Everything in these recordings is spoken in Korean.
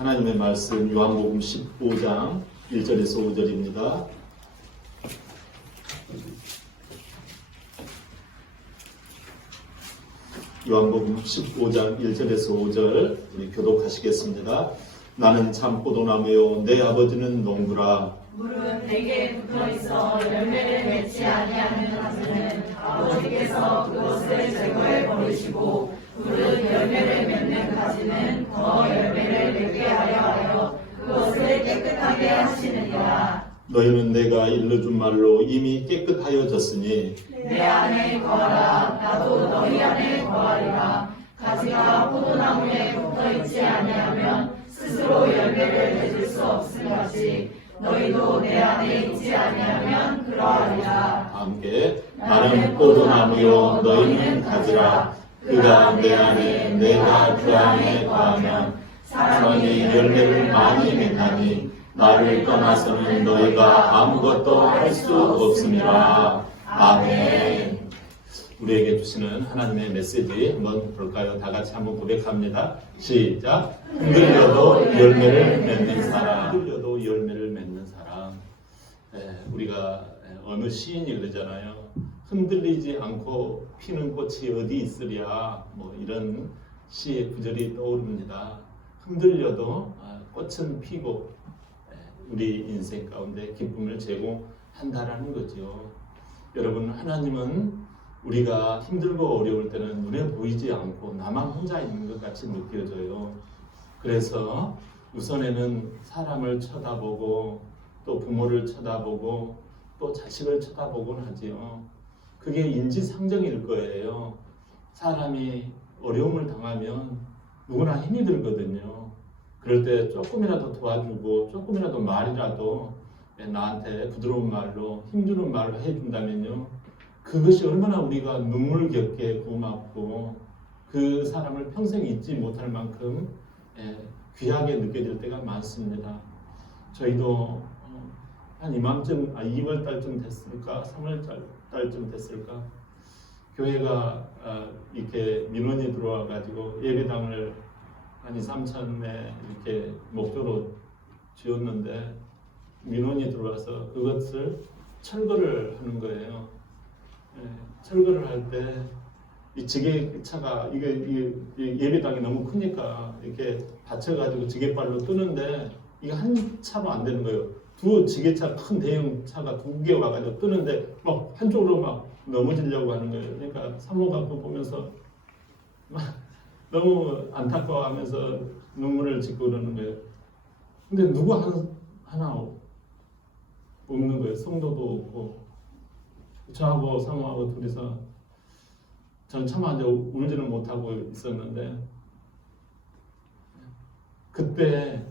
하나님의 말씀 요한복음 15장 1절에서 5절입니다. 요한복음 15장 1절에서 5절 우리 교독하시겠습니다. 나는 참 포도나무요 내 아버지는 농부라. 물은 내게 붙어있어 열매를 맺지 아니하는 가지는 아버지께서 그것을 제거해 버리시고 물은 열매를 맺는 가지는 더 열매를 맺게 하여 그것을 깨끗하게 하시느니라. 너희는 내가 일러준 말로 이미 깨끗하여졌으니 내 안에 거하라. 나도 너희 안에 거하리라. 가지가 포도나무에 붙어있지 아니하면 스스로 열매를 맺을 수 없음같이 너희도 내 안에 있지 아니하면 그러하리라. 함께 나는 포도나무요 너희는 가지라. 그가 내 안에 내가 그 안에 거하면 사람이 열매를 많이 맺나니 나를 떠나서는 너희가 아무것도 할 수 없음이라. 아멘. 우리에게 주시는 하나님의 메시지 한번 볼까요? 다 같이 한번 고백합니다. 시작. 흔들려도 열매를 맺는 사람. 흔들려도 열매를 맺는 사람. 우리가 어느 시인이 그러잖아요. 흔들리지 않고 피는 꽃이 어디 있으랴. 뭐 이런 시의 구절이 떠오릅니다. 흔들려도 꽃은 피고 우리 인생 가운데 기쁨을 제공한다라는 거죠. 여러분, 하나님은 우리가 힘들고 어려울 때는 눈에 보이지 않고 나만 혼자 있는 것 같이 느껴져요. 그래서 우선에는 사람을 쳐다보고 또 부모를 쳐다보고 또 자식을 쳐다보곤 하지요. 그게 인지상정일 거예요. 사람이 어려움을 당하면 누구나 힘이 들거든요. 그럴 때 조금이라도 도와주고 조금이라도 말이라도 나한테 부드러운 말로 힘주는 말로 해준다면요. 그것이 얼마나 우리가 눈물겹게 고맙고 그 사람을 평생 잊지 못할 만큼 귀하게 느껴질 때가 많습니다. 저희도 한 이맘쯤 2월 달쯤 됐을까 3월 달쯤 됐을까 교회가 이렇게 민원이 들어와 가지고 예배당을 한 2-3천에 이렇게 목조로 지었는데 민원이 들어와서 그것을 철거를 하는 거예요. 철거를 할 때 이 지게차가 이게 예배당이 너무 크니까 이렇게 받쳐가지고 지게발로 뜨는데 이게 한 차로 안 되는 거예요. 두 지게차 큰 대형 차가 2개 와가지고 뜨는데 막 한쪽으로 막 넘어지려고 하는 거예요. 그러니까 사모가 그거 보면서 막 너무 안타까워하면서 눈물을 짓고 그러는 거예요. 근데 누구 하나 없는 거예요. 성도도 없고. 저하고 사모하고 둘이서 전 차마 이제 울지는 못하고 있었는데 그때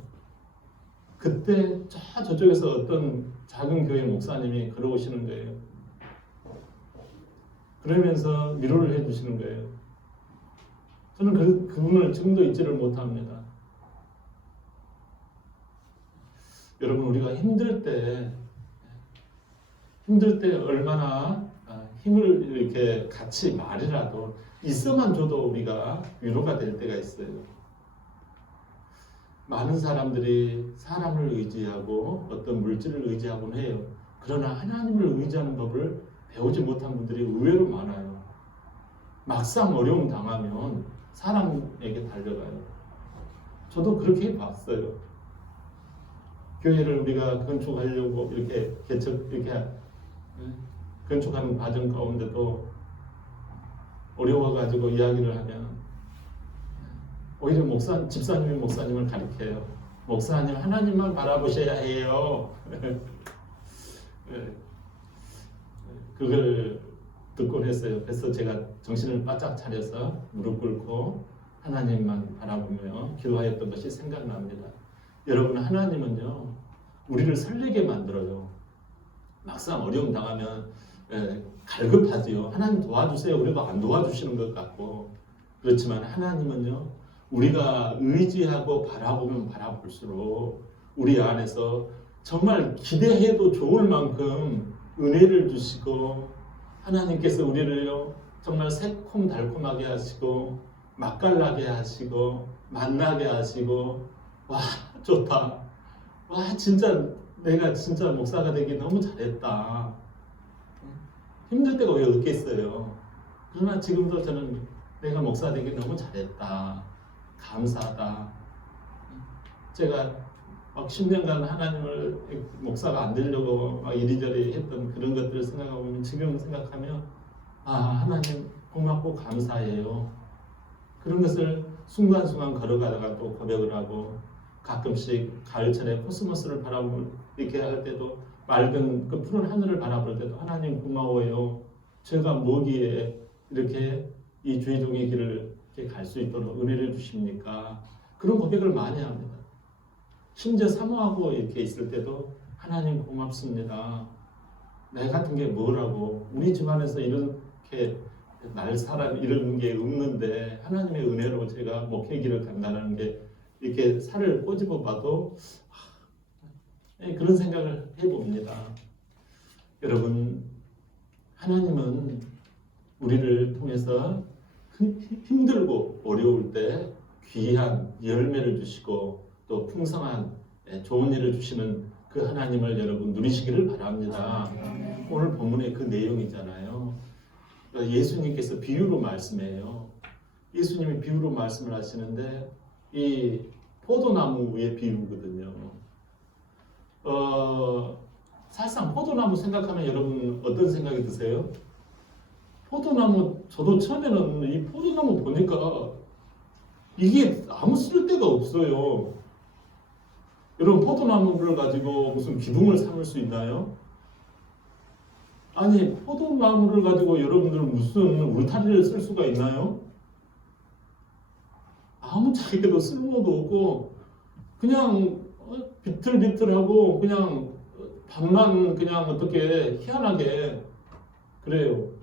저쪽에서 어떤 작은 교회 목사님이 걸어오시는 거예요. 그러면서 위로를 해주시는 거예요. 저는 그분을 지금도 잊지를 못합니다. 여러분, 우리가 힘들 때 얼마나 힘을 이렇게 같이 말이라도 있어만 줘도 우리가 위로가 될 때가 있어요. 많은 사람들이 사람을 의지하고 어떤 물질을 의지하곤 해요. 그러나 하나님을 의지하는 법을 배우지 못한 분들이 의외로 많아요. 막상 어려움 당하면 사람에게 달려가요. 저도 그렇게 봤어요. 교회를 우리가 건축하려고 이렇게 건축하는 과정 가운데도 어려워가지고 이야기를 하면 오히려 집사님이 목사님을 가리켜요. 목사님, 하나님만 바라보셔야 해요. 그걸 듣곤 했어요. 그래서 제가 정신을 바짝 차려서 무릎 꿇고 하나님만 바라보며 기도하였던 것이 생각납니다. 여러분, 하나님은요, 우리를 설레게 만들어요. 막상 어려움 당하면 갈급하지요. 하나님 도와주세요. 그래도 안 도와주시는 것 같고. 그렇지만 하나님은요, 우리가 의지하고 바라보면 바라볼수록 우리 안에서 정말 기대해도 좋을 만큼 은혜를 주시고 하나님께서 우리를요 정말 새콤달콤하게 하시고 맛깔나게 하시고 만나게 하시고 와, 좋다. 와, 진짜 내가 진짜 목사가 되기 너무 잘했다. 힘들 때가 왜 없겠어요. 그러나 지금도 저는 내가 목사 되기 너무 잘했다. 감사하다. 제가 막 10년간 하나님을 목사가 안 되려고 막 이리저리 했던 그런 것들을 생각하면 지금 생각하면 아, 하나님 고맙고 감사해요. 그런 것을 순간순간 걸어가다가 또 고백을 하고 가끔씩 가을철에 코스모스를 바라볼 이렇게 할 때도 맑은 그 푸른 하늘을 바라볼 때도 하나님 고마워요. 제가 뭐기에 이렇게 이 주의종의 길을 갈 수 있도록 은혜를 주십니까? 그런 고백을 많이 합니다. 심지어 사모하고 이렇게 있을 때도 하나님 고맙습니다. 내 같은 게 뭐라고 우리 집안에서 이렇게 날 사람 이런 게 없는데 하나님의 은혜로 제가 목회 길을 간다는 게 이렇게 살을 꼬집어 봐도 그런 생각을 해봅니다. 여러분, 하나님은 우리를 통해서 힘들고 어려울 때 귀한 열매를 주시고 또 풍성한 좋은 일을 주시는 그 하나님을 여러분 누리시기를 바랍니다. 오늘 본문의 그 내용이잖아요. 예수님께서 비유로 말씀해요. 예수님이 비유로 말씀을 하시는데 이 포도나무 위의 비유거든요. 사실상 포도나무 생각하면 여러분 어떤 생각이 드세요? 포도나무, 저도 처음에는 이 포도나무 보니까 이게 아무 쓸데가 없어요. 여러분, 포도나무를 가지고 무슨 기둥을 삼을 수 있나요? 아니, 포도나무를 가지고 여러분들은 무슨 울타리를 쓸 수가 있나요? 아무 자기도 쓸모도 없고 그냥 비틀비틀하고 그냥 밤만 그냥 어떻게 희한하게 그래요.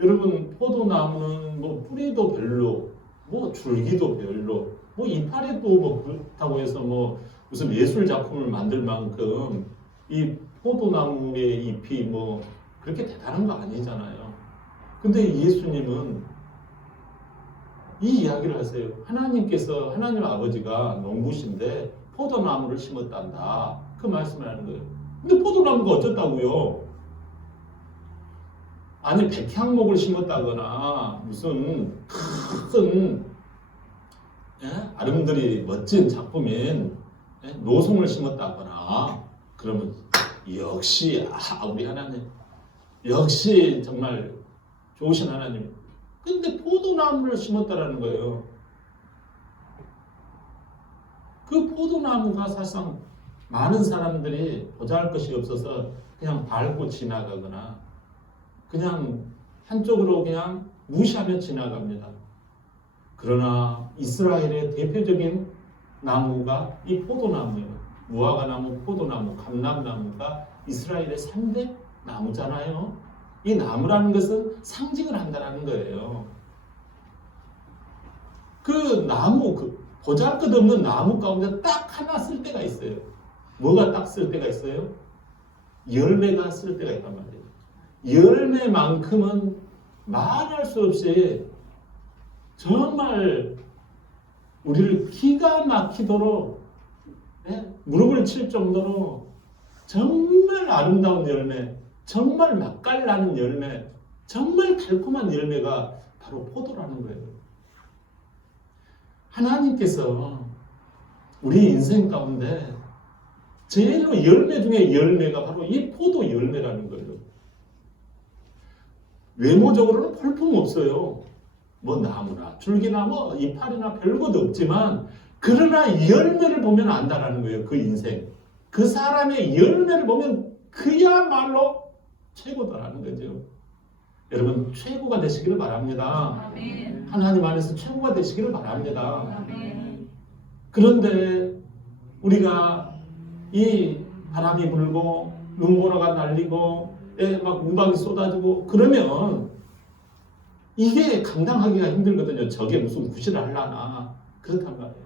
여러분, 포도나무는 뭐 뿌리도 별로, 뭐 줄기도 별로, 뭐 이파리도 뭐 그렇다고 해서 뭐 무슨 예술 작품을 만들 만큼 이 포도나무의 잎이 뭐 그렇게 대단한 거 아니잖아요. 근데 예수님은 이 이야기를 하세요. 하나님께서, 하나님 아버지가 농부신데 포도나무를 심었단다. 그 말씀을 하는 거예요. 근데 포도나무가 어쩌다고요? 아니, 백향목을 심었다거나 무슨 큰 아름드리 멋진 작품인 노송을 심었다거나 그러면 역시 우리 하나님 역시 정말 좋으신 하나님. 근데 포도나무를 심었다라는 거예요. 그 포도나무가 사실상 많은 사람들이 보잘것이 없어서 그냥 밟고 지나가거나 그냥 한쪽으로 그냥 무시하며 지나갑니다. 그러나 이스라엘의 대표적인 나무가 이 포도나무예요. 무화과나무, 포도나무, 감람나무가 이스라엘의 3대 나무잖아요. 이 나무라는 것은 상징을 한다는 거예요. 그 나무, 그 보잘것없는 나무 가운데 딱 하나 쓸 때가 있어요. 뭐가 딱 쓸 때가 있어요? 열매가 쓸 때가 있단 말이에요. 열매만큼은 말할 수 없이 정말 우리를 기가 막히도록 무릎을 칠 정도로 정말 아름다운 열매, 정말 맛깔나는 열매, 정말 달콤한 열매가 바로 포도라는 거예요. 하나님께서 우리 인생 가운데 제일로 열매 중에 열매가 바로 이 포도 열매라는 거예요. 외모적으로는 볼품 없어요. 뭐 나무나 줄기나 뭐 이파리나 별것도 없지만 그러나 열매를 보면 안다라는 거예요. 그 인생. 그 사람의 열매를 보면 그야말로 최고다라는 거죠. 여러분, 최고가 되시기를 바랍니다. 아멘. 하나님 안에서 최고가 되시기를 바랍니다. 아멘. 그런데 우리가 이 바람이 불고 눈보라가 날리고 막 우박이 쏟아지고 그러면 이게 감당하기가 힘들거든요. 저게 무슨 구실을 하려나. 그렇단 말이에요.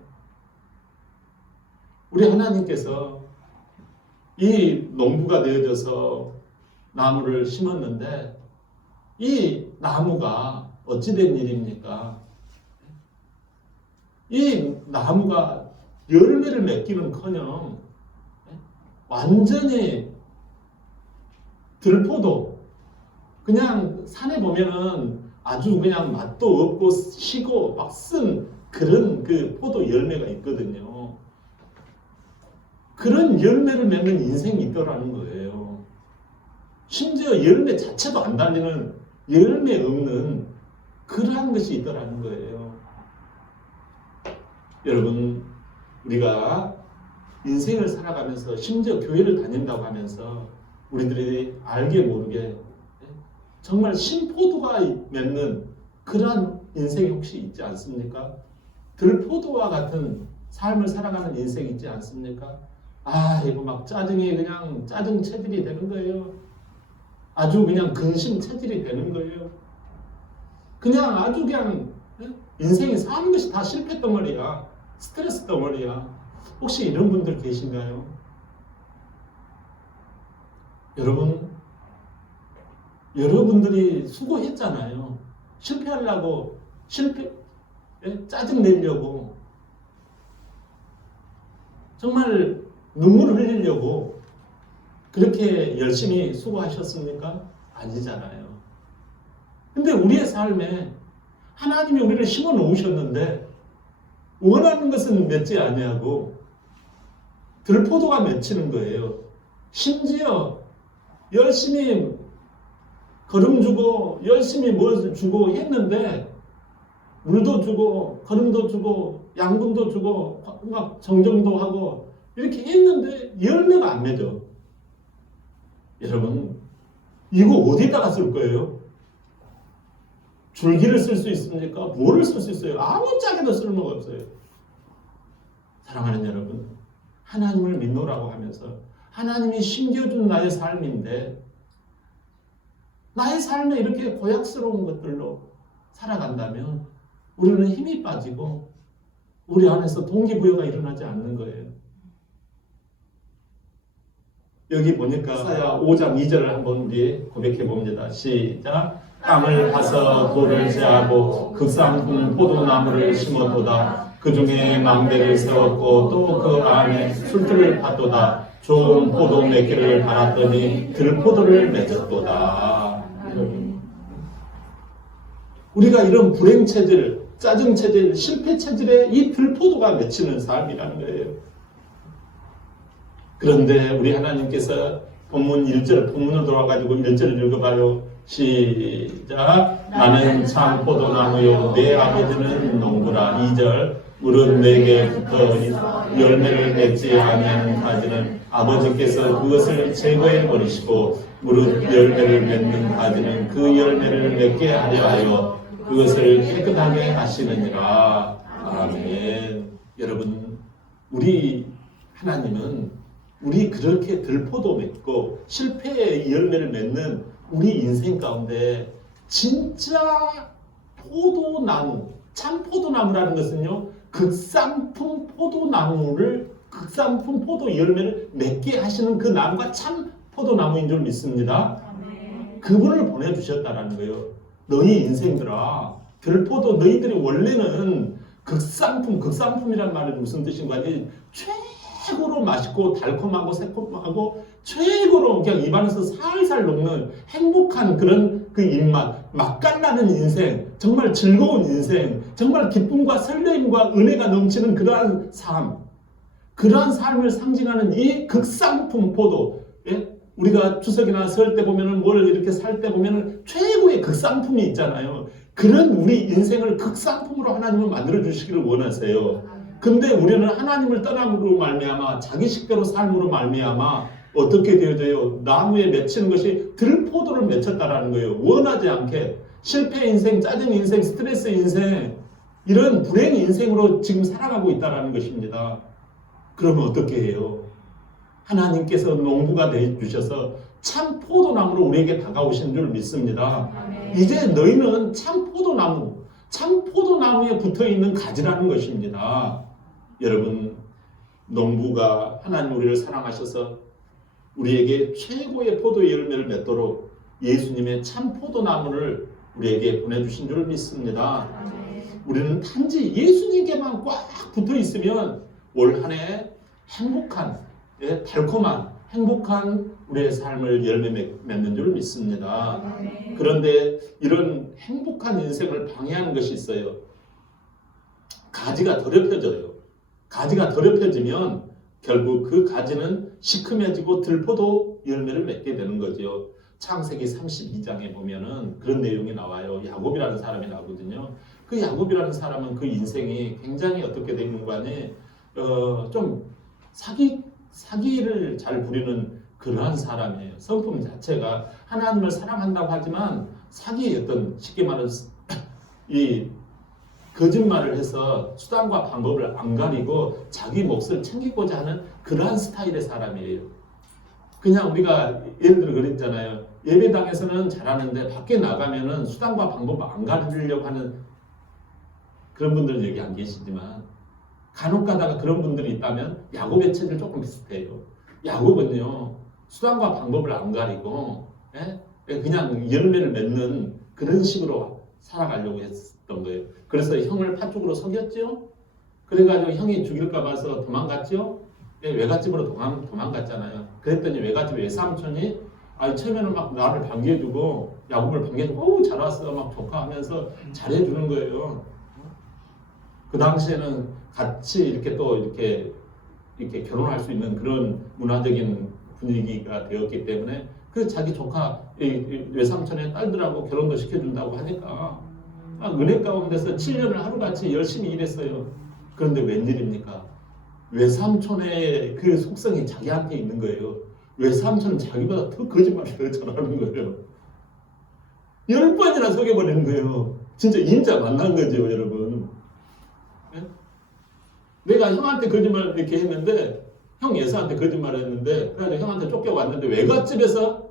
우리 하나님께서 이 농부가 되어져서 나무를 심었는데 이 나무가 어찌된 일입니까? 이 나무가 열매를 맺기는커녕 완전히 들포도 그냥 산에 보면은 아주 그냥 맛도 없고 시고 막 쓴 그런 그 포도 열매가 있거든요. 그런 열매를 맺는 인생이 있더라는 거예요. 심지어 열매 자체도 안 달리는 열매 없는 그러한 것이 있더라는 거예요. 여러분, 우리가 인생을 살아가면서 심지어 교회를 다닌다고 하면서 우리들이 알게 모르게 정말 신포도가 맺는 그러한 인생이 혹시 있지 않습니까? 들포도와 같은 삶을 살아가는 인생이 있지 않습니까? 아, 이거 막 짜증이 그냥 짜증 체질이 되는 거예요. 아주 그냥 근심 체질이 되는 거예요. 그냥 아주 그냥 인생이 사는 것이 다 실패 덩어리야. 스트레스 덩어리야. 혹시 이런 분들 계신가요? 여러분들이 수고했잖아요. 실패하려고, 짜증 내려고, 정말 눈물을 흘리려고 그렇게 열심히 수고하셨습니까? 아니잖아요. 근데 우리의 삶에 하나님이 우리를 심어 놓으셨는데 원하는 것은 맺지 아니하고 들포도가 맺히는 거예요. 심지어 열심히 걸음 주고 열심히 뭘 주고 했는데 물도 주고 걸음도 주고 양분도 주고 막 정정도 하고 이렇게 했는데 열매가 안 맺어. 여러분, 이거 어디다가 쓸 거예요? 줄기를 쓸 수 있습니까? 뭐를 쓸 수 있어요? 아무 짝에도 쓸모가 없어요. 사랑하는 여러분, 하나님을 믿노라고 하면서 하나님이 심겨준 나의 삶인데 나의 삶에 이렇게 고약스러운 것들로 살아간다면 우리는 힘이 빠지고 우리 안에서 동기부여가 일어나지 않는 거예요. 여기 보니까 이사야 5장 2절을 한번 우리 고백해 봅니다. 시작. 땅을 파서 돌을 제하고 극상품 포도나무를 심었도다. 그 중에 망대를 세웠고 또 그 안에 술들을 팠도다. 좋은 포도 몇 개를 갈았더니 들포도를 맺었도다. 우리가 이런 불행 체질, 짜증 체질, 실패 체질에 이 들포도가 맺히는 삶이라는 거예요. 그런데 우리 하나님께서 본문 1절, 본문으로 돌아가지고 1절을 읽어봐요. 시작. 나는 참 포도나무요 내 아버지는 농부라. 2절. 물은 내게 붙어 열매를 맺지 아니하는 가지는 아버지께서 그것을 제거해 버리시고 무릇 열매를 맺는 가지는 그 열매를 맺게 하려 하여 그것을 깨끗하게 하시느니라. 아멘. 여러분, 우리 하나님은 우리 그렇게 들포도 맺고 실패의 열매를 맺는 우리 인생 가운데 진짜 포도나무, 참 포도나무라는 것은요, 극상품 포도나무를, 극상품 포도 열매를 맺게 하시는 그 나무가 참 포도나무인 줄 믿습니다. 그분을 보내주셨다라는 거예요. 너희 인생들아, 들포도 너희들이 원래는 극상품이란 말은 무슨 뜻인가? 최고로 맛있고 달콤하고 새콤하고 최고로 그냥 입안에서 살살 녹는 행복한 그런 그 입맛, 맛깔나는 인생, 정말 즐거운 인생, 정말 기쁨과 설레임과 은혜가 넘치는 그러한 삶, 그러한 삶을 상징하는 이 극상품 포도, 예? 우리가 추석이나 설 때 보면은 뭘 이렇게 살 때 보면은 최고의 극상품이 있잖아요. 그런 우리 인생을 극상품으로 하나님은 만들어 주시기를 원하세요. 근데 우리는 하나님을 떠남으로 말미암아 자기 식대로 삶으로 말미암아 어떻게 되어져요? 나무에 맺히는 것이 들포도를 맺혔다라는 거예요. 원하지 않게 실패 인생, 짜증 인생, 스트레스 인생, 이런 불행 인생으로 지금 살아가고 있다라는 것입니다. 그러면 어떻게 해요? 하나님께서 농부가 되어주셔서 참 포도나무로 우리에게 다가오신 줄 믿습니다. 이제 너희는 참 포도나무, 참 포도나무에 붙어있는 가지라는 것입니다. 여러분, 농부가 하나님 우리를 사랑하셔서 우리에게 최고의 포도의 열매를 맺도록 예수님의 참 포도나무를 우리에게 보내주신 줄 믿습니다. 우리는 단지 예수님께만 꽉 붙어 있으면 올 한 해 행복한, 달콤한 행복한 우리의 삶을 열매 맺는 줄 믿습니다. 그런데 이런 행복한 인생을 방해하는 것이 있어요. 가지가 더럽혀져요. 가지가 더럽혀지면 결국 그 가지는 시큼해지고 들포도 열매를 맺게 되는 거죠. 창세기 32장에 보면은 그런 내용이 나와요. 야곱이라는 사람이 나오거든요. 그 야곱이라는 사람은 그 인생이 굉장히 어떻게 된 건가니 좀 사기를 잘 부리는 그러한 사람이에요. 성품 자체가 하나님을 사랑한다고 하지만 사기의 어떤 쉽게 말해서 이 거짓말을 해서 수단과 방법을 안 가리고 자기 몫을 챙기고자 하는 그러한 스타일의 사람이에요. 그냥 우리가 예를 들어 그랬잖아요. 예배당에서는 잘하는데 밖에 나가면은 수단과 방법을 안 가리려고 하는 그런 분들은 여기 안 계시지만 간혹 가다가 그런 분들이 있다면 야곱의 체질 조금 비슷해요. 야곱은요 수단과 방법을 안 가리고 그냥 열매를 맺는 그런 식으로 살아가려고 했던 거예요. 그래서 형을 팥죽으로 속였죠. 그래가지고 형이 죽일까 봐서 도망갔죠. 외갓집으로 도망갔잖아요. 그랬더니 외갓집 외삼촌이 처음에는 막 나를 반겨주고 야곱을 반겨주고 잘 왔어 막 조카하면서 잘해주는 거예요. 그 당시에는 같이 이렇게 또 이렇게 결혼할 수 있는 그런 문화적인 분위기가 되었기 때문에 그 자기 조카 외삼촌의 딸들하고 결혼도 시켜준다고 하니까 은혜 가운데서 7년을 하루같이 열심히 일했어요. 그런데 웬일입니까? 외삼촌의 그 속성이 자기한테 있는 거예요. 외삼촌은 자기보다 더 거짓말을 더 잘하는 거예요. 10번이나 속여버리는 거예요. 진짜 인자 만난 거죠, 여러분. 내가 형한테 거짓말 이렇게 했는데 형 예사한테 거짓말을 했는데 그래가지고 형한테 쫓겨왔는데 외갓집에서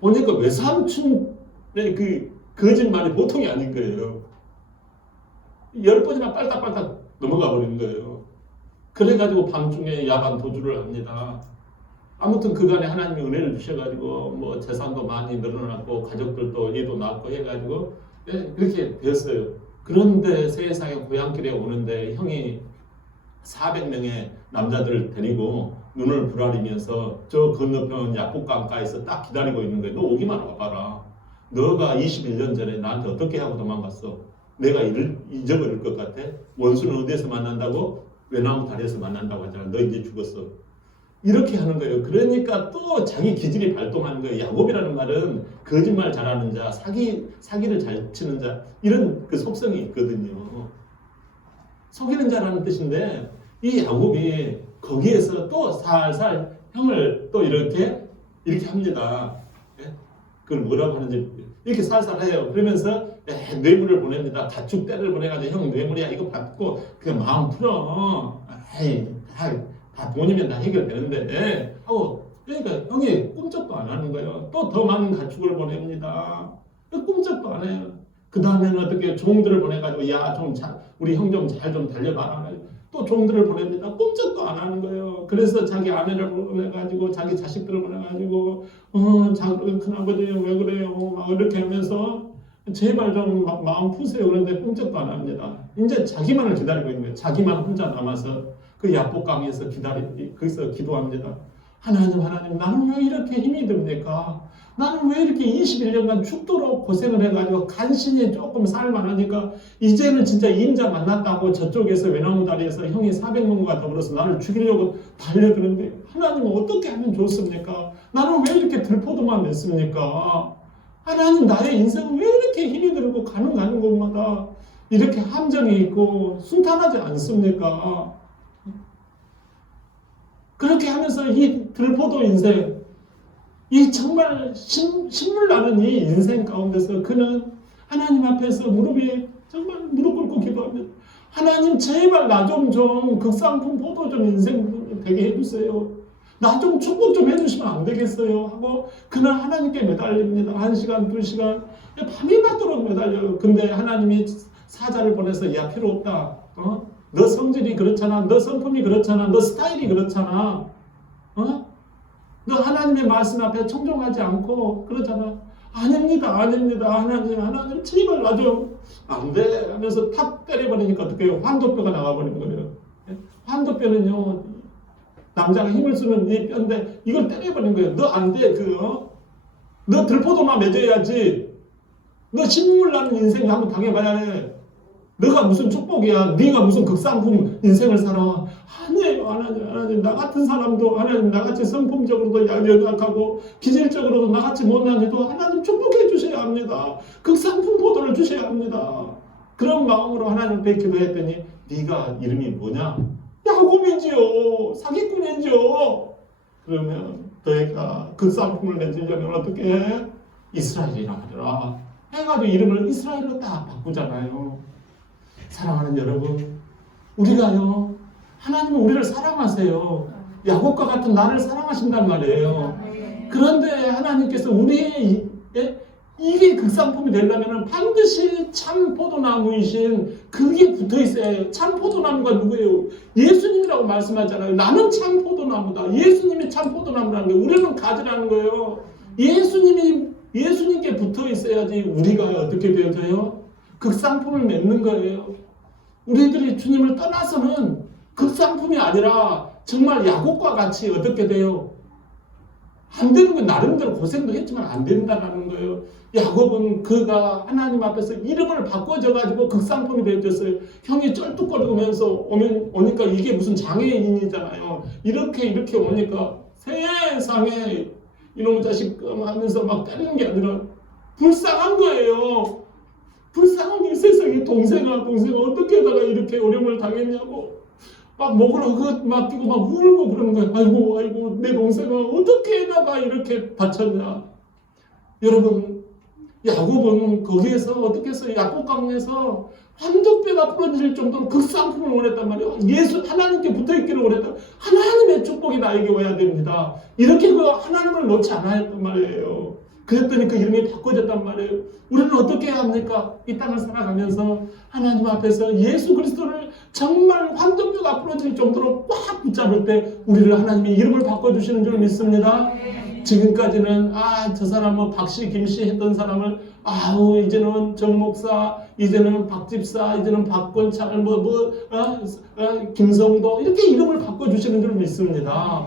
보니까 외삼촌의 그 거짓말이 보통이 아닌 거예요. 10번이나 빨딱빨딱 넘어가 버리는 거예요. 그래가지고 밤중에 야간 도주를 합니다. 아무튼 그간에 하나님이 은혜를 주셔가지고 뭐 재산도 많이 늘어났고 가족들도 애도 낳고 해가지고 그렇게 되었어요. 그런데 세상에 고향길에 오는데 형이 400명의 남자들을 데리고 눈을 부라리면서 저 건너편 야복강가에서 딱 기다리고 있는 거예요. 너 오기만 와봐라. 너가 21년 전에 나한테 어떻게 하고 도망갔어? 내가 잊어버릴 것 같아? 원수는 어디에서 만난다고? 외나무 다리에서 만난다고 하잖아. 너 이제 죽었어. 이렇게 하는 거예요. 그러니까 또 자기 기질이 발동하는 거예요. 야곱이라는 말은 거짓말 잘하는 자, 사기를 잘 치는 자 이런 그 속성이 있거든요. 속이는 자라는 뜻인데 이 야곱이 거기에서 또 살살 형을 또 이렇게 합니다. 그걸 뭐라고 하는지 이렇게 살살 해요. 그러면서 뇌물을 보냅니다. 가축 떼를 보내가지고 형 뇌물이야 이거 받고 그냥 마음 풀어. 다 돈이면 다 해결되는데 하고 그러니까 형이 꿈쩍도 안 하는 거예요. 또 더 많은 가축을 보냅니다. 꿈쩍도 안 해요. 그 다음에는 어떻게 종들을 보내가지고 야 좀 우리 형 좀 잘 좀 달려봐라. 또 종들을 보냅니다. 꿈쩍도 안 하는 거예요. 그래서 자기 아내를 보내가지고 자기 자식들을 보내가지고 큰아버지 왜 그래요? 막 이렇게 하면서 제발 좀 마음 푸세요. 그런데 꿈쩍도 안 합니다. 이제 자기만을 기다리고 있는 거예요. 자기만 혼자 남아서 그 야복강에서 거기서 기도합니다. 하나님 나는 왜 이렇게 힘이 듭니까? 나는 왜 이렇게 21년간 죽도록 고생을 해가지고 간신히 조금 살만하니까 이제는 진짜 임자 만났다고 저쪽에서 외나무 다리에서 형이 400명과 더불어서 나를 죽이려고 달려드는데 하나님은 어떻게 하면 좋습니까? 나는 왜 이렇게 들포도만 냈습니까? 하나님 나의 인생은 왜 이렇게 힘이 들고 가는 곳마다 이렇게 함정이 있고 순탄하지 않습니까? 그렇게 하면서 이 들포도 인생 이 정말 신물 나는 이 인생 가운데서 그는 하나님 앞에서 정말 무릎 꿇고 기도합니다. 하나님 제발 나 좀 극상품 포도전 인생 되게 해주세요. 나 좀 축복 좀 해주시면 안 되겠어요? 하고 그날 하나님께 매달립니다. 1시간, 2시간 밤이 맞도록 매달려요. 근데 하나님이 사자를 보내서 야 필요 없다. 너 성질이 그렇잖아. 너 성품이 그렇잖아. 너 스타일이 그렇잖아. 너 하나님의 말씀 앞에 청종하지 않고 그러잖아. 아닙니다, 아닙니다. 하나님 제발 나 좀 안 돼 하면서 탁 때려버리니까 어떻게 해요? 환도뼈가 나가버리는 거예요. 환도뼈는요, 남자가 힘을 쓰는 이 뼈인데 이걸 때려버리는 거예요. 너 안 돼, 너 들포도만 맺어야지. 너 신물 나는 인생 한번 당해봐야 해. 너가 무슨 축복이야. 네가 무슨 극상품 인생을 살아. 하나님, 하나님, 나 같은 사람도 하나님, 나같이 성품적으로도 연약하고 기질적으로도 나같이 못난이도 하나님 축복해 주셔야 합니다. 극상품 보도를 주셔야 합니다. 그런 마음으로 하나님께 기도했더니 네가 이름이 뭐냐? 야곱이지요. 사기꾼이지요. 그러면 너희가 극상품을 맺으려면 어떻게 해? 이스라엘이라 하더라. 해가지고 이름을 이스라엘로 딱 바꾸잖아요. 사랑하는 여러분, 우리가요, 하나님은 우리를 사랑하세요. 야곱과 같은 나를 사랑하신단 말이에요. 그런데 하나님께서 우리의 이게 극상품이 되려면 반드시 참 포도나무이신 그게 붙어 있어야 해요. 참 포도나무가 누구예요? 예수님이라고 말씀하잖아요. 나는 참 포도나무다. 예수님이 참 포도나무라는 거예요. 우리는 가지라는 거예요. 예수님께 붙어 있어야지 우리가 어떻게 되어져요? 극상품을 맺는 거예요. 우리들이 주님을 떠나서는 극상품이 아니라 정말 야곱과 같이 어떻게 돼요? 안 되는 건 나름대로 고생도 했지만 안 된다는 거예요. 야곱은 그가 하나님 앞에서 이름을 바꿔줘가지고 극상품이 되어졌어요. 형이 쩔뚝거리면서 오니까 이게 무슨 장애인이잖아요. 이렇게 오니까 세상에 이놈의 자식 하면서 막 때리는 게 아니라 불쌍한 거예요. 불쌍한 이 세상에 동생아 어떻게 하다가 이렇게 어려움을 당했냐고 막 목을 맡기고 막 울고 그러는 거예요. 아이고 내 동생아 어떻게 하다가 이렇게 다쳤냐. 여러분, 야곱은 거기에서 어떻게 했어요? 야곱 강에서 환도뼈가 부러질 정도로 극상품을 원했단 말이에요. 하나님께 붙어있기를 원했다. 하나님의 축복이 나에게 와야 됩니다. 이렇게 하나님을 놓지 않았단 말이에요. 그랬더니 그 이름이 바꿔졌단 말이에요. 우리는 어떻게 해야 합니까? 이 땅을 살아가면서 하나님 앞에서 예수 그리스도를 정말 환도뼈가 부러질 정도로 꽉 붙잡을 때 우리를 하나님이 이름을 바꿔주시는 줄 믿습니다. 지금까지는 저 사람은 박씨 김씨 했던 사람을 이제는 정목사, 이제는 박집사, 이제는 박권창, 김성도 이렇게 이름을 바꿔주시는 줄 믿습니다.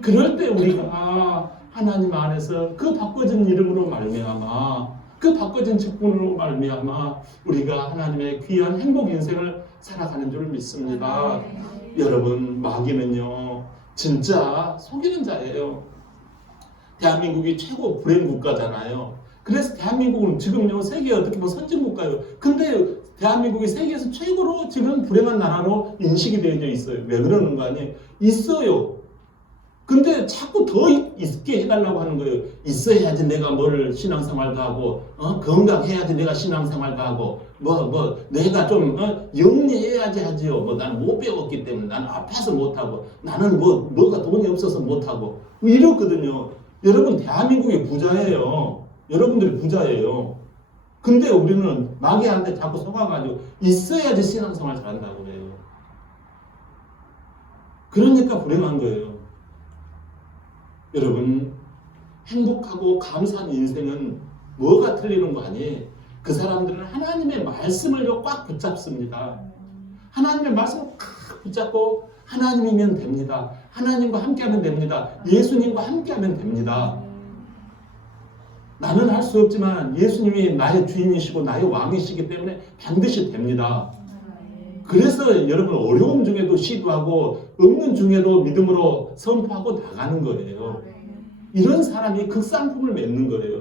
그럴 때 우리가 하나님 안에서 그 바꿔진 이름으로 말미암아, 그 바꿔진 직분으로 말미암아 우리가 하나님의 귀한 행복 인생을 살아가는 줄 믿습니다. 여러분, 마귀는요 진짜 속이는 자예요. 대한민국이 최고 불행 국가잖아요. 그래서 대한민국은 지금요 세계 어떻게 보면 선진국가예요. 근데 대한민국이 세계에서 최고로 지금 불행한 나라로 인식이 되어 있어요. 왜 그러는 거 아니에요? 있어요. 근데 자꾸 더 있게 해달라고 하는 거예요. 있어야지 내가 뭘 신앙생활도 하고, 건강해야지 내가 신앙생활도 하고, 내가 좀, 영리해야지 하지요. 나는 못 배웠기 때문에, 나는 아파서 못하고, 나는 뭐가 돈이 없어서 못하고, 이렇거든요. 여러분, 대한민국이 부자예요. 여러분들이 부자예요. 근데 우리는 마귀한테 자꾸 속아가지고, 있어야지 신앙생활 잘한다고 그래요. 그러니까 불행한 거예요. 여러분, 행복하고 감사한 인생은 뭐가 틀리는 거 아니에요? 그 사람들은 하나님의 말씀을 꽉 붙잡습니다. 하나님의 말씀을 꽉 붙잡고 하나님이면 됩니다. 하나님과 함께하면 됩니다. 예수님과 함께하면 됩니다. 나는 할 수 없지만 예수님이 나의 주인이시고 나의 왕이시기 때문에 반드시 됩니다. 그래서 여러분 어려움 중에도 시도하고 없는 중에도 믿음으로 선포하고 나가는 거예요. 이런 사람이 극상품을 맺는 거예요.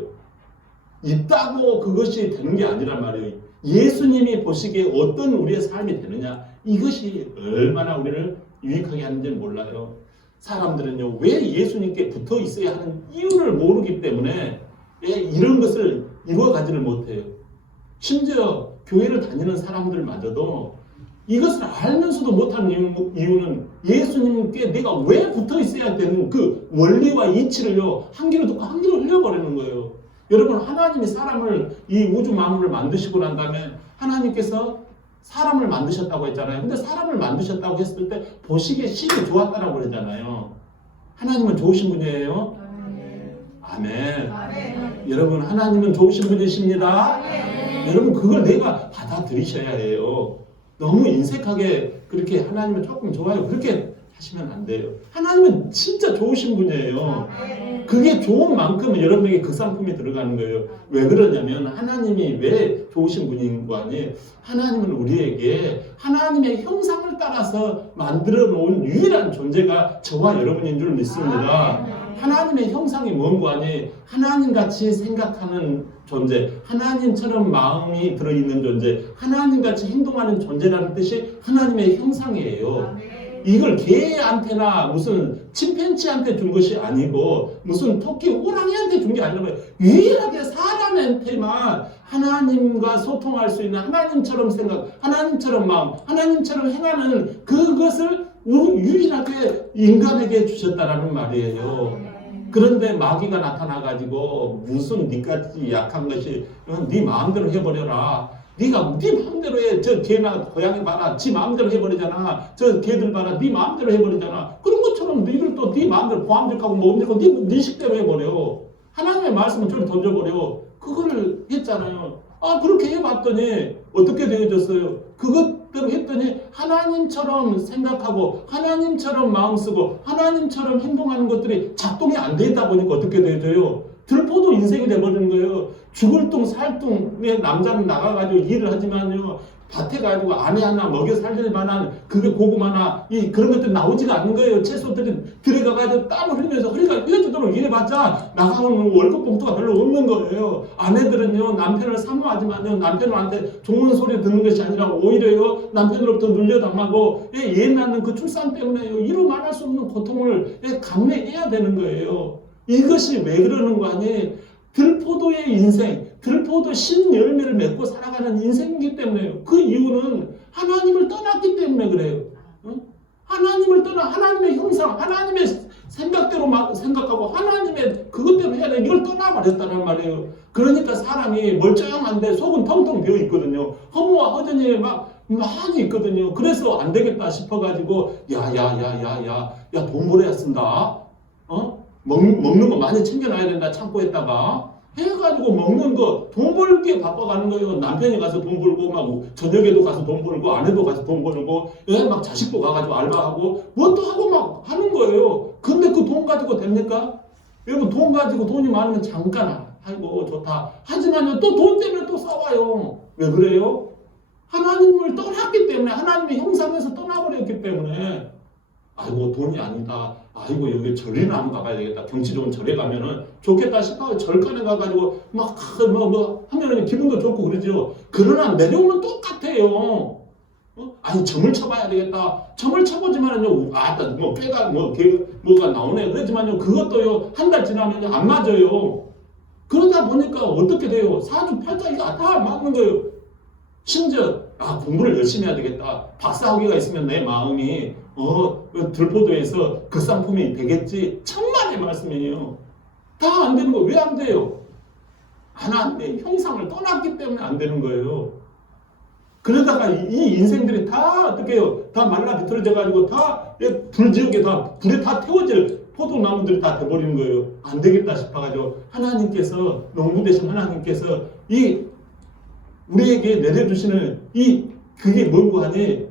있다고 그것이 되는 게 아니란 말이에요. 예수님이 보시기에 어떤 우리의 삶이 되느냐, 이것이 얼마나 우리를 유익하게 하는지 몰라요. 사람들은요 왜 예수님께 붙어 있어야 하는 이유를 모르기 때문에 이런 것을 이루어가지를 못해요. 심지어 교회를 다니는 사람들마저도 이것을 알면서도 못하는 이유는 예수님께 내가 왜 붙어 있어야 되는 그 원리와 이치를요 한 귀로 듣고 한 귀로 흘려버리는 거예요. 여러분, 하나님이 사람을, 이 우주 만물을 만드시고 난 다음에 하나님께서 사람을 만드셨다고 했잖아요. 근데 사람을 만드셨다고 했을 때 보시기에 신이 좋았다라고 그러잖아요. 하나님은 좋으신 분이에요? 아멘. 아멘. 여러분 하나님은 좋으신 분이십니다. 아멘. 여러분 그걸 내가 받아들이셔야 해요. 너무 인색하게 그렇게 하나님은 조금 좋아요 그렇게 하시면 안 돼요. 하나님은 진짜 좋으신 분이에요. 아멘. 그게 좋은 만큼 여러분에게 그 상품이 들어가는 거예요. 왜 그러냐면 하나님이 왜 좋으신 분인 거 아니에요. 하나님은 우리에게 하나님의 형상을 따라서 만들어 놓은 유일한 존재가 저와 여러분인 줄 믿습니다. 하나님의 형상이 뭔 거 아니에요. 하나님같이 생각하는 존재, 하나님처럼 마음이 들어있는 존재, 하나님같이 행동하는 존재라는 뜻이 하나님의 형상이에요. 이걸 개한테나 무슨 침팬지한테 준 것이 아니고 무슨 토끼, 호랑이한테 준 게 아니라 유일하게 사람한테만 하나님과 소통할 수 있는 하나님처럼 생각, 하나님처럼 마음, 하나님처럼 행하는 그것을 유일하게 인간에게 주셨다라는 말이에요. 그런데 마귀가 나타나가지고 무슨 니까지 약한 것이 네 마음대로 해버려라. 네가 네 마음대로 해. 저 개나 고양이 봐라. 지 마음대로 해버리잖아. 저 개들 봐라. 네 마음대로 해버리잖아. 그런 것처럼 너희들 또 네 마음대로 고함적하고 모험적하고 네 식대로 해버려. 하나님의 말씀은 좀 던져버려. 그거를 했잖아요. 아 그렇게 해봤더니 어떻게 되어졌어요? 그것대로 했더니 하나님처럼 생각하고 하나님처럼 마음 쓰고 하나님처럼 행동하는 것들이 작동이 안 되다 보니까 어떻게 되어져요? 들포도 인생이 돼버리는 거예요. 죽을 둥 살 둥의 남자는 나가가지고 일을 하지만요. 밭에 가지고 아내 하나 먹여 살릴 만한 그게 고구마나 그런 것들이 나오지가 않는 거예요. 채소들이 들어가가지고 땀을 흘리면서 허리가 휘어지도록 일해봤자 나가는 월급 봉투가 별로 없는 거예요. 아내들은요 남편을 사모하지만요 남편한테 좋은 소리 듣는 것이 아니라 오히려요 남편으로부터 눌려담하고 애 낳는 그 출산 때문에요 이루 말할 수 없는 고통을 감내해야 되는 거예요. 이것이 왜 그러는 거 아니에요? 들포도의 인생, 들포도 신열매를 맺고 살아가는 인생이기 때문에요. 그 이유는 하나님을 떠났기 때문에 그래요. 하나님을 떠나 하나님의 형상, 하나님의 생각대로 생각하고 하나님의 그것대로 해야 돼. 이걸 떠나버렸다는 말이에요. 그러니까 사람이 멀쩡한데 속은 텅텅 비어 있거든요. 허무와 허전이 막 많이 있거든요. 그래서 안 되겠다 싶어가지고 야 돈 벌어야 쓴다. 먹는 거 많이 챙겨놔야 된다. 창고에다가 해가지고 먹는 거 돈 벌기에 바빠가는 거예요. 남편이 가서 돈 벌고 막 저녁에도 가서 돈 벌고 아내도 가서 돈 벌고 막 자식도 가가지고 알바하고 뭣도 하고 막 하는 거예요. 근데 그 돈 가지고 됩니까? 여러분 돈 가지고 돈이 많으면 잠깐 아이고 좋다 하지만 또 돈 때문에 또 싸워요. 왜 그래요? 하나님을 떠났기 때문에 하나님의 형상에서 떠나버렸기 때문에 아이고 돈이 아니다. 아이고 여기 절이나 한번 가봐야 되겠다. 경치 좋은 절에 가면은 좋겠다 싶어 절간에 가가지고 막 하면은 기분도 좋고 그러죠. 그러나 내려오면 똑같아요. 아니 점을 쳐봐야 되겠다. 점을 쳐보지만은요 뭐 꾀가 뭐가 나오네. 그렇지만요 그것도요 한 달 지나면 안 맞아요. 그러다 보니까 어떻게 돼요? 사주팔자가 다 맞는 거예요. 심지어 공부를 열심히 해야 되겠다. 박사학위가 있으면 내 마음이 들포도에서 그 상품이 되겠지. 천만의 말씀이에요. 다 안 되는 거. 왜 안 돼요? 하나님의 형상을 떠났기 때문에 안 되는 거예요. 그러다가 이 인생들이 다 어떻게 해요? 다 말라 비틀어져 가지고 다 불지옥에 다 불에 다 태워질 포도나무들이 다 돼버리는 거예요. 안 되겠다 싶어가지고 하나님께서 농부 되신 하나님께서 우리에게 내려주시는 그게 뭔고 하니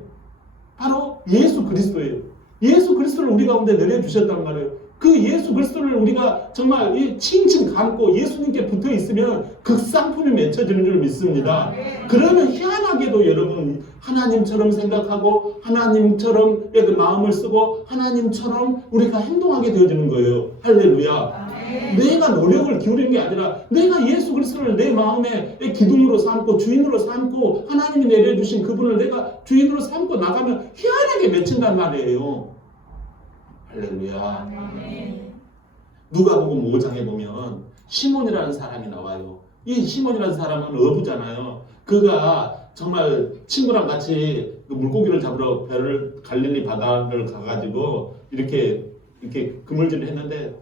바로 예수 그리스도예요. 예수 그리스도를 우리 가운데 내려주셨단 말이에요. 그 예수 그리스도를 우리가 정말 칭칭 감고 예수님께 붙어 있으면 그 상품이 맺혀지는 줄 믿습니다. 그러면 희한하게도 여러분 하나님처럼 생각하고 하나님처럼 그 마음을 쓰고 하나님처럼 우리가 행동하게 되어지는 거예요. 할렐루야. 내가 노력을 기울이는 게 아니라 내가 예수 그리스도를 내 마음의 기둥으로 삼고 주인으로 삼고 하나님이 내려주신 그분을 내가 주인으로 삼고 나가면 희한하게 맺힌단 말이에요. 할렐루야. 누가복음 5장에 보면 시몬이라는 사람이 나와요. 이 시몬이라는 사람은 어부잖아요. 그가 정말 친구랑 같이 물고기를 잡으러 갈릴리 바다를 가가지고 이렇게 그물질을 했는데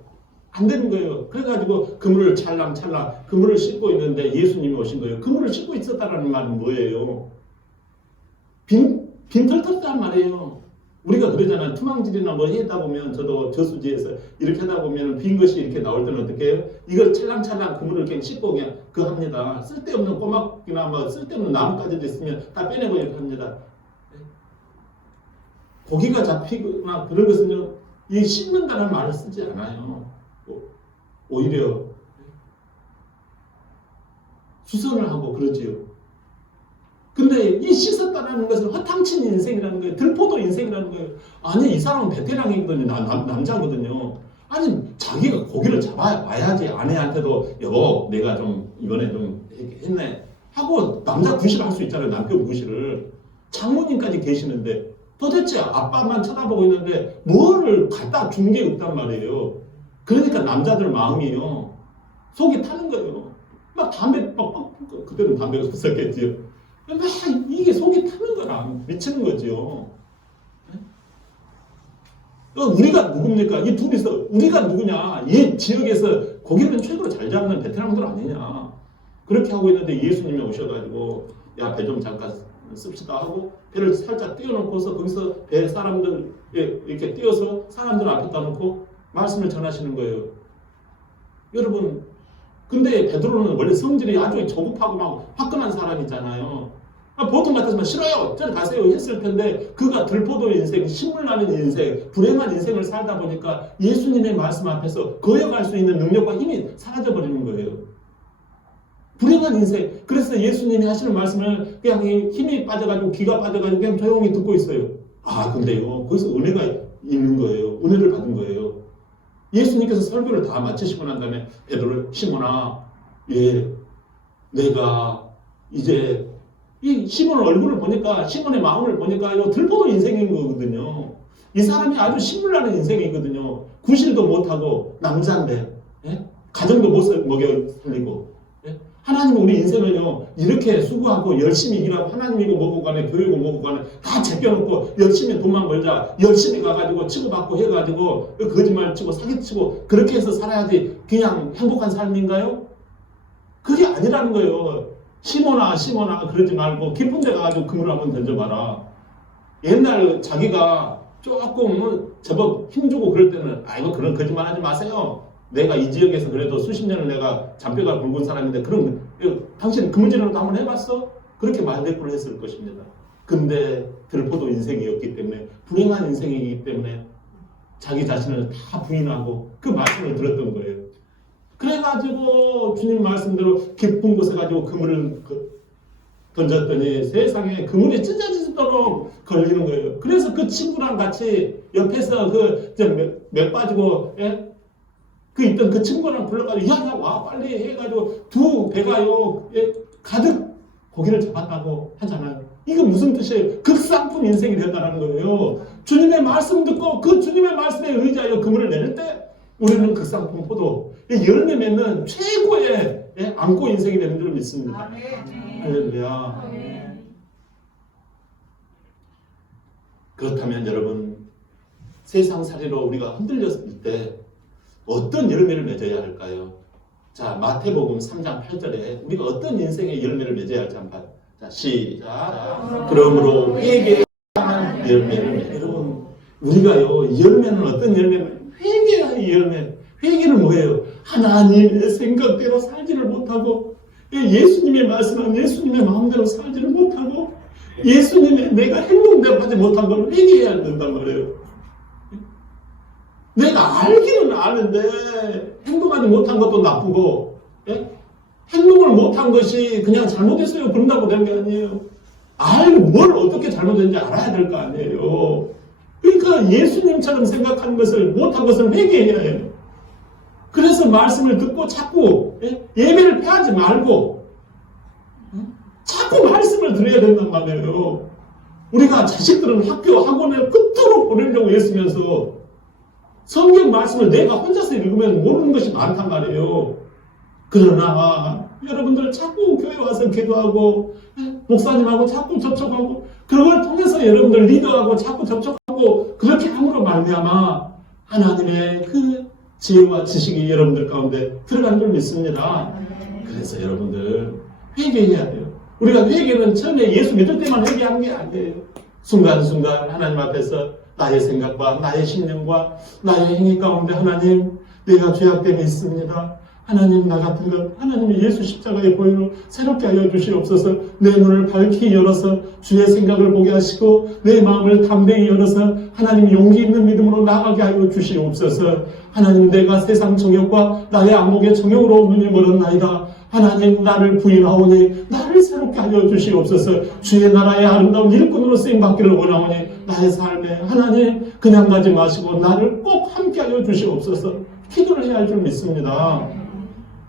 안 되는 거예요. 그래가지고 그물을 찰랑찰랑 그물을 씻고 있는데 예수님이 오신 거예요. 그물을 씻고 있었다라는 말은 뭐예요? 빈털털이란 말이에요. 우리가 그러잖아요. 투망질이나 뭐 하다 보면 저도 저수지에서 이렇게 하다 보면 빈 것이 이렇게 나올 때는 어떻게 해요? 이걸 찰랑찰랑 그물을 그냥 씻고 그냥 그거 합니다. 쓸데없는 꼬막이나 뭐 쓸데없는 나뭇가지도 있으면 다 빼내고 이렇게 합니다. 고기가 잡히거나 그런 것은요, 이 씻는다는 말을 쓰지 않아요. 오히려 수선을 하고 그러지요. 근데 이 씻었다는 것은 허탕친 인생이라는 거예요. 들포도 인생이라는 거예요. 아니, 이 사람은 베테랑이거든요. 남자거든요. 아니, 자기가 고기를 잡아야지 아내한테도 여보, 내가 좀 이번에 좀 했네 하고 남자 구실을 할 수 있잖아요. 남편 구실을. 장모님까지 계시는데 도대체 아빠만 쳐다보고 있는데 뭐를 갖다 준 게 없단 말이에요. 그러니까 남자들 마음이요, 속이 타는 거예요. 막 담배 빡빡, 그때는 담배가 없었겠지요. 막 이게 속이 타는 거라 미치는 거죠. 우리가 누굽니까? 이 둘이서 우리가 누구냐? 이 지역에서 고기를 최고로 잘 잡는 베테랑들 아니냐? 그렇게 하고 있는데 예수님이 오셔가지고 야, 배 좀 잠깐 씁시다 하고 배를 살짝 띄워놓고서 거기서 배 사람들 이렇게 띄워서 사람들 앞에다 놓고 말씀을 전하시는 거예요. 여러분, 근데 베드로는 원래 성질이 아주 조급하고 막 화끈한 사람이잖아요. 보통 같았으면 싫어요, 저리 가세요 했을 텐데 그가 들포도 인생, 신물나는 인생, 불행한 인생을 살다 보니까 예수님의 말씀 앞에서 거역할 수 있는 능력과 힘이 사라져버리는 거예요. 불행한 인생. 그래서 예수님이 하시는 말씀을 그냥 힘이 빠져가지고 귀가 빠져가지고 그냥 조용히 듣고 있어요. 아, 근데요, 거기서 은혜가 있는 거예요. 은혜를 받은 거예요. 예수님께서 설교를 다 마치시고 난 다음에 베드로, 시몬아, 예, 내가 이제 이 시몬 얼굴을 보니까, 시몬의 마음을 보니까 이거 들포도 인생인 거거든요. 이 사람이 아주 신물나는 인생이거든요. 구실도 못하고 남자인데, 예? 가정도 못 먹여 살리고, 예? 하나님은 우리 인생을요, 이렇게 수고하고 열심히 일하고 하나님이고 뭐고 간에 교회고 뭐고 간에 다 제껴놓고 열심히 돈만 벌자, 열심히 가가지고 치고받고 해가지고 거짓말 치고 사기치고 그렇게 해서 살아야지 그냥 행복한 삶인가요? 그게 아니라는 거예요. 시몬아 그러지 말고 깊은 데 가가지고 그물을 한번 던져봐라. 옛날 자기가 조금 제법 힘주고 그럴 때는 아이고 그런 거짓말 하지 마세요. 내가 이 지역에서 그래도 수십 년을 내가 잔뼈가 굵은 사람인데 그런 당신 그물질을 한번 해봤어? 그렇게 말대꾸를 했을 것입니다. 근데 들포도 인생이었기 때문에, 불행한 인생이기 때문에 자기 자신을 다 부인하고 그 말씀을 들었던 거예요. 그래가지고 주님 말씀대로 깊은 곳에 가지고 그물을 던졌더니 세상에 그물이 찢어지도록 걸리는 거예요. 그래서 그 친구랑 같이 옆에서 몇 빠지고, 예? 그 있던 그 친구랑 불러가지고 야 와 빨리 해가지고 두 배가요, 예? 가득 고기를 잡았다고 하잖아요. 이거 무슨 뜻이에요? 극상품 인생이 되었다는 거예요. 주님의 말씀 듣고 그 주님의 말씀에 의지하여 그물을 내릴 때 우리는 극상품 포도, 열매 맺는 최고의, 예? 안고 인생이 되는 줄 믿습니다. 할렐루야. 그렇다면 여러분, 세상살이로 우리가 흔들렸을 때 어떤 열매를 맺어야 할까요? 자, 마태복음 3장 8절에 우리가 어떤 인생의 열매를 맺어야 할지 한번 봐요. 자, 시작. 그러므로 회개한 열매를, 여러분, 우리가요, 열매는 어떤 열매를, 회개의 열매. 회개는 뭐예요? 하나님의 생각대로 살지를 못하고, 예수님의 말씀은 예수님의 마음대로 살지를 못하고, 예수님의 내가 행동대로 하지 못한 걸 회개해야 된단 말이에요. 내가 알기는 아는데 행동하지 못한 것도 나쁘고, 예? 행동을 못한 것이 그냥 잘못했어요 그런다고 되는 게 아니에요. 알고 뭘 어떻게 잘못했는지 알아야 될 거 아니에요. 그러니까 예수님처럼 생각하는 것을, 못한 것을 회개해야 해요. 그래서 말씀을 듣고 자꾸, 예? 예배를 패하지 말고 자꾸 말씀을 들어야 된단 말이에요. 우리가 자식들은 학교 학원에 끝으로 보내려고 애쓰면서 성경 말씀을 내가 혼자서 읽으면 모르는 것이 많단 말이에요. 그러나 여러분들 자꾸 교회 와서 기도하고 목사님하고 자꾸 접촉하고 그걸 통해서 여러분들 리더하고 자꾸 접촉하고 그렇게 함으로 말미암아 하나님의 그 지혜와 지식이 여러분들 가운데 들어가는 줄 믿습니다. 그래서 여러분들 회개해야 돼요. 우리가 회개는 처음에 예수 믿을 때만 회개하는 게 아니에요. 순간순간 하나님 앞에서 나의 생각과 나의 신념과 나의 행위 가운데 하나님 내가 죄악됨이 있습니다. 하나님 나 같은 것 하나님이 예수 십자가의 보혈로 새롭게 하여 주시옵소서. 내 눈을 밝히 열어서 주의 생각을 보게 하시고 내 마음을 담대히 열어서 하나님 용기 있는 믿음으로 나아가게 하여 주시옵소서. 하나님 내가 세상 정욕과 나의 안목의 정욕으로 눈이 멀었나이다. 하나님 나를 부인하오니 나를 새롭게 하여 주시옵소서. 주의 나라의 아름다운 일꾼으로 쓰임받기를 원하오니 나의 삶에 하나님 그냥 가지 마시고 나를 꼭 함께 하여 주시옵소서. 기도를 해야 할 줄 믿습니다.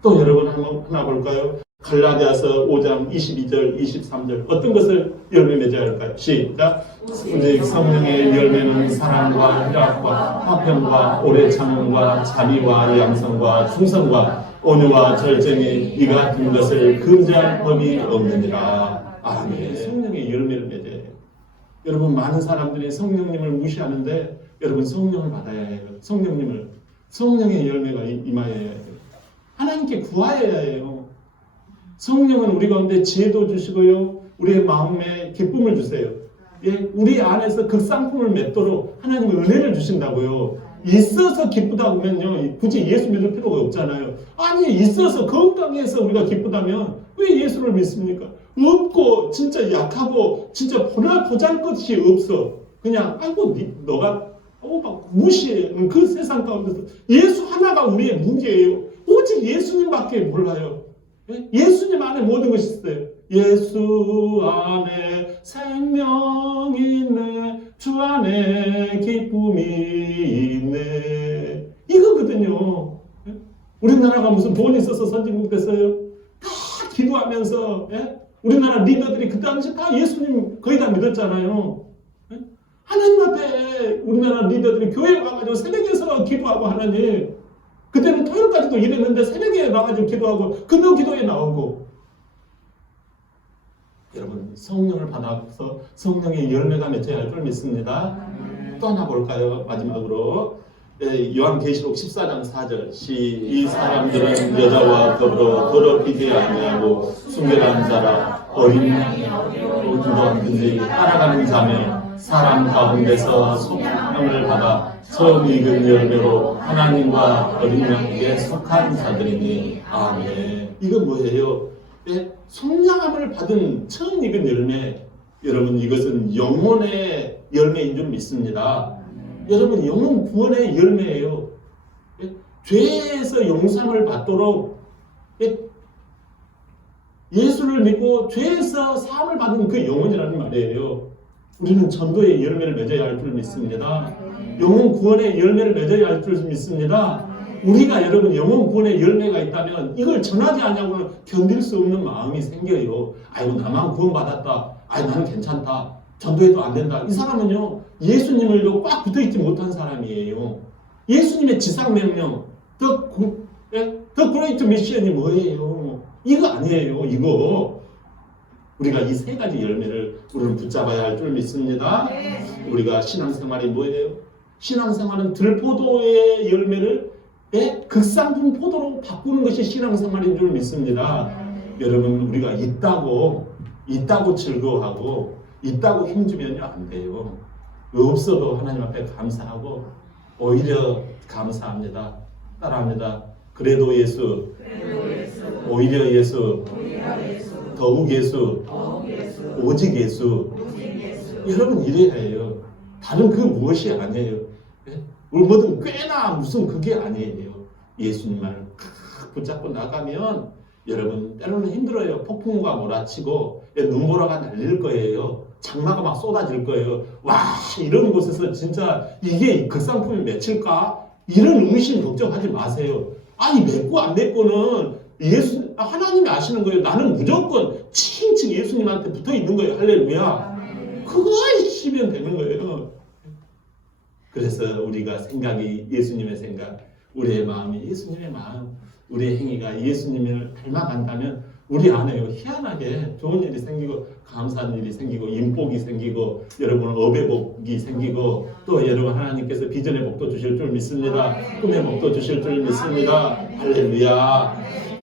또 여러분 하나 볼까요? 갈라디아서 5장 22절 23절 어떤 것을 열매 맺어야 할까요? 시작. 오직 성령의 열매는 사랑과 희락과 화평과 오래 참음과 자비와 양성과 충성과 온유와 절제니 이 같은 것을 금지할 법이 없느니라. 아멘. 성령의 열매를 맺어야 해요. 여러분 많은 사람들이 성령님을 무시하는데 여러분 성령을 받아야 해요. 성령의 열매가 임하여야 해요. 하나님께 구하여야 해요. 성령은 우리 가운데 지혜도 주시고요. 우리의 마음에 기쁨을 주세요. 예, 우리 안에서 그 쌍품을 맺도록 하나님은 은혜를 주신다고요. 있어서 기쁘다 보면요. 굳이 예수 믿을 필요가 없잖아요. 아니 있어서 건강해서 우리가 기쁘다면 왜 예수를 믿습니까? 없고 진짜 약하고 진짜 보잘것이 없어. 그냥 아이고 너가 막 무시해. 그 세상 가운데서 예수 하나가 우리의 무게예요. 오직 예수님밖에 몰라요. 예수님 안에 모든 것이 있어요. 예수 안에 생명이 있네. 주 안에 기쁨이 있네. 이거거든요. 우리나라가 무슨 돈이 있어서 선진국 됐어요? 다 기도하면서 우리나라 리더들이 그 당시 다 예수님 거의 다 믿었잖아요. 하나님 앞에 우리나라 리더들이 교회에 가가지고 새벽에서 기도하고 하나님 그때는 토요일까지도 일했는데 새벽에 나가지고 기도하고 금요 기도에 나오고 여러분 성령을 받아서 성령의 열매가 맺혀야 할 줄 믿습니다. 또 하나 볼까요? 마지막으로 요한계시록 14장 4절 이 사람들은 여자와 더불어 더럽히지 아니하고 순결한 자라 어린 양이 기도하든지 따라가는 자며 사람 가운데서 속함을 받아 처음 익은 열매로 하나님과 어린 양에게 속한 자들이니 아멘. 이거 뭐예요? 속량함을 받은 처음 익은 열매. 여러분 이것은 영혼의 열매인 줄 믿습니다. 여러분 영혼 구원의 열매예요. 죄에서 용서함을 받도록 예수를 믿고 죄에서 사함을 받은 그 영혼이라는 말이에요. 우리는 전도의 열매를 맺어야 할 줄 믿습니다. 영혼 구원의 열매를 맺어야 할 줄 믿습니다. 우리가 여러분 영혼 구원의 열매가 있다면 이걸 전하지 않냐고는 견딜 수 없는 마음이 생겨요. 아이고 나만 구원받았다. 아이 나는 괜찮다. 전도해도 안 된다. 이 사람은요 예수님을요 꽉 붙어있지 못한 사람이에요. 예수님의 지상명령 The Great Mission이 뭐예요? 이거 아니에요. 이거 우리가 이 세 가지 열매를 우리는 붙잡아야 할 줄 믿습니다. 우리가 신앙생활이 뭐예요? 신앙생활은 들포도의 열매를 극상품 포도로 바꾸는 것이 신앙생활인 줄 믿습니다. 여러분 우리가 있다고 즐거워하고 있다고 힘주면요 안 돼요. 없어도 하나님 앞에 감사하고 오히려 감사합니다. 따라합니다. 그래도 예수, 오히려 예수, 더욱 예수, 오직 예수. 여러분 이래야 해요. 다른 그 무엇이 아니에요. 우리 뭐든 꽤나 무슨 그게 아니에요. 예수님을 붙잡고 나가면 여러분 때로는 힘들어요. 폭풍우가 몰아치고 눈보라가 날릴 거예요. 장마가 막 쏟아질 거예요. 와 이런 곳에서 진짜 이게 극상품이 맺힐까? 이런 의심 걱정하지 마세요. 아니 맺고 안 맺고는 하나님이 아시는 거예요. 나는 무조건 칭칭 예수님한테 붙어 있는 거예요. 할렐루야. 그거에 치면 되는 거예요. 그래서 우리가 생각이 예수님의 생각, 우리의 마음이 예수님의 마음, 우리의 행위가 예수님을 닮아간다면 우리 안에요 희한하게 좋은 일이 생기고 감사한 일이 생기고 인복이 생기고 여러분 업의 복이 생기고 또 여러분 하나님께서 비전의 복도 주실 줄 믿습니다. 꿈의 복도 주실 줄 믿습니다. 할렐루야.